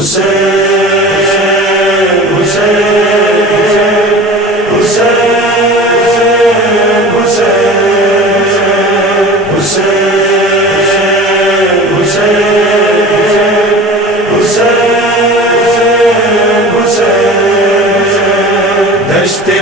دشت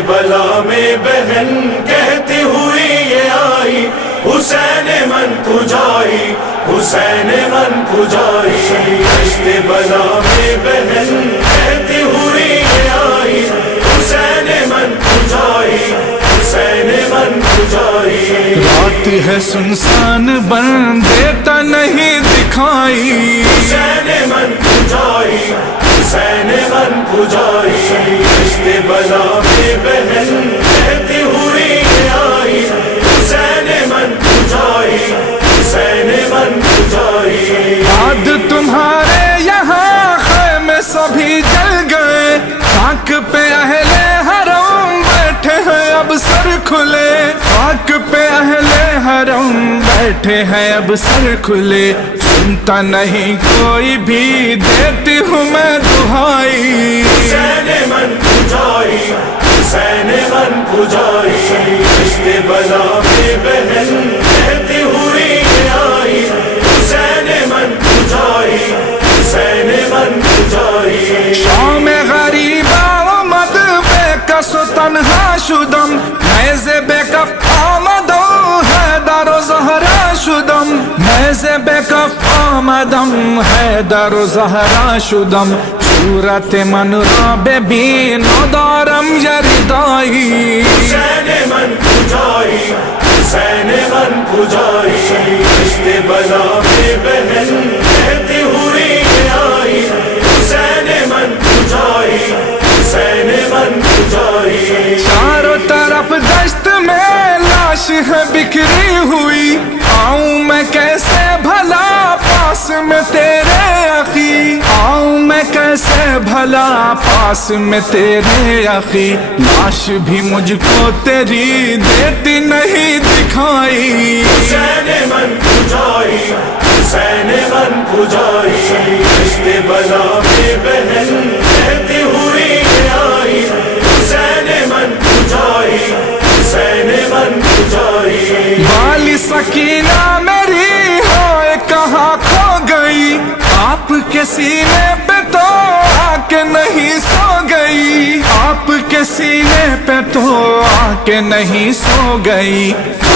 بلا میں بہن کہتی ہوئی یہ آئی، حسین من کجائی، حسین من کجائی۔ دشت بلا میں بہن کہتی ہوئی یہ آئی، حسین من کجائی، حسین من کجائی۔ رات ہے سنسان بن دیتا نہیں دکھائی، حسین من کجائی، حسین من کجائی۔ دشت بلا میں بہن کہتی ہوئی آئی، حسین من کجائی، حسین من کجائی۔ آج تمہارے یہاں خیمے سبھی جل گئے، خاک پہ اہل حرم بیٹھے ہیں اب سر کھلے، خاک پہ اہل حرم بیٹھے ہیں اب سر کھلے۔ سنتا نہیں کوئی بھی دیتی ہوں میں دہائی، حسین من کجائی، حسین من کجائی۔ دشت بلا میں بہن کہتی ہوئی آئی، حسین من کجائی، حسین من کجائی۔ شام غریب آمد بے کس و تنہا شدم، نیز بے کف آمدم حیدر و زہرا شدم، نیز بے کف آمدم حیدر و زہرا شدم۔ صورت من را ببین و دارم یریدائی، حسین من کجائی، حسین من کجائی۔ دشت بلا میں بہن کہتی ہوئی آئی، حسین من کجائی، حسین من کجائی۔ چاروں طرف دشت میں لاش ہے بکھری ہوئی، آؤں میں کیسے بھلا پاس میں تیرے اخی، آؤں میں کیسے بھلا پاس میں تیرے اخی۔ لاش بھی مجھ کو تیری دیتی نہیں دکھائی، حسین من کجائی، حسین من کجائی۔ دشت بلا میں بہن کہتی ہوئی آئی، حسین من کجائی، حسین من کجائی۔ والی سکینہ میری ہوئے کہاں کھو گئی، آپ کے سینے پہ تو آ کے نہیں سو گئی، آپ کے سینے پہ تو آ کے نہیں سو گئی۔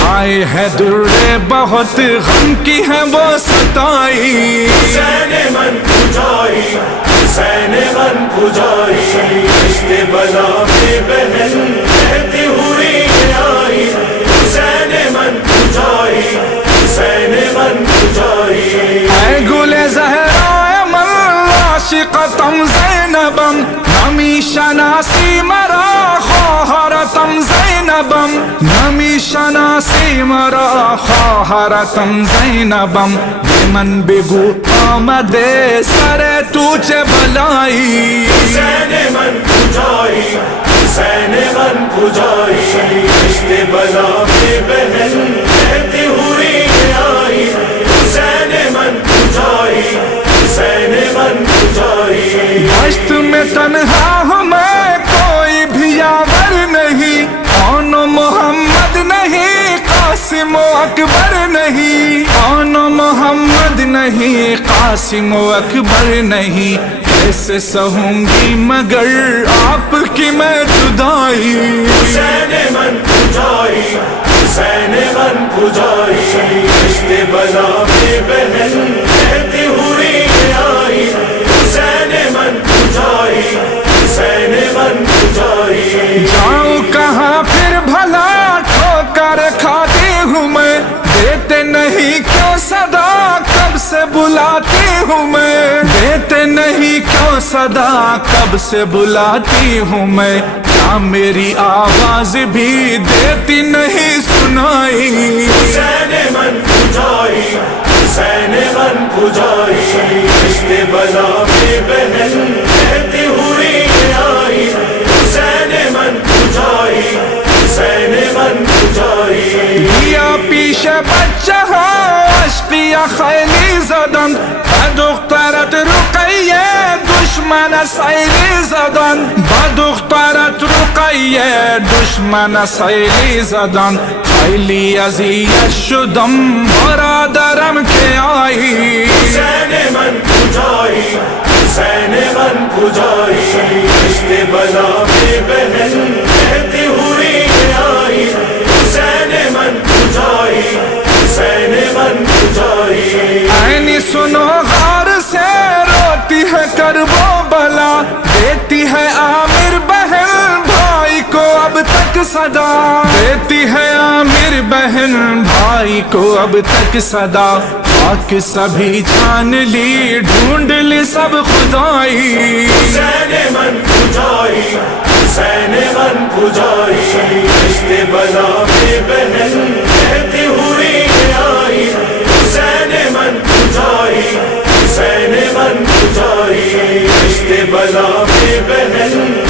آئے ہے درے بہت غم کی ہے وہ ستائی، حسین من کجائی، حسین من کجائی۔ دشت بلا میں بہن کہتی ہوئی آئی، حسین من کجائی، حسین من کجائی۔ اے گل زہرا من عاشقتم زینبم، نمی شناسی مرا خواہرتم زینبم، نمی شناسی مرا خواہرتم زینبم۔ من بگو آمده سر تو چه بلائی، حسین من کجائی، حسین من کجائی۔ دشت بلا میں بہن کہتی ہوئی آئی، حسین من کجائی، حسین من کجائی۔ دشت میں تنہا ہوں میں کوئی بھی یاور نہیں، آن و محمد نہیں قاسم و اکبر نہیں، آن و محمد نہیں قاسم و اکبر نہیں۔ کیسے سہوں گی مگر آپ کی میں جدائی، حسین من کجائی، حسین من کجائی۔ دشت بلا میں بہن کہتی ہوئی آئی، حسین من کجائی، حسین من کجائی۔ جاؤں کہاں پھر بھلا ٹھوکر کھاتی ہوں میں، دیتے نہیں کیوں صدا کب سے بلاتی ہوں میں، دیتے نہیں کیوں صدا کب سے بلاتی ہوں میں۔ کیا میری آواز بھی دیتی نہیں سنائی، حسین من کجائی، حسین من کجائی۔ دشت بلا میں بہن کہتی ہوئی آئی، حسین من کجائی، حسین من کجائی۔ یا پیش بچہ اشقیا خیلی زدم، دخترت رقیه دشمن سیلی زدن با دخترت رقیه دشمن سیلی زدن خیلی اذیت شدم برادرم که آیی حسین من کجایی حسین من کجایی رشتے بلا میں بہن کہتی ہوئی آئی حسین من کجایی حسین من کجایی عینی سنو غار سے روتی ہے کربو بلا دیتی ہے عامر بہن بھائی کو اب تک صدا دیتی ہے عامر بہن بھائی کو اب تک صدا خاک سبھی چھان لی ڈھونڈ لی سب خدائی حسین من کجایی حسین من کجایی رشتے بلا میں بہن کہتی ہوئی آئی حسین من کجایی حسین من کجایی رشتے بلا میں بہن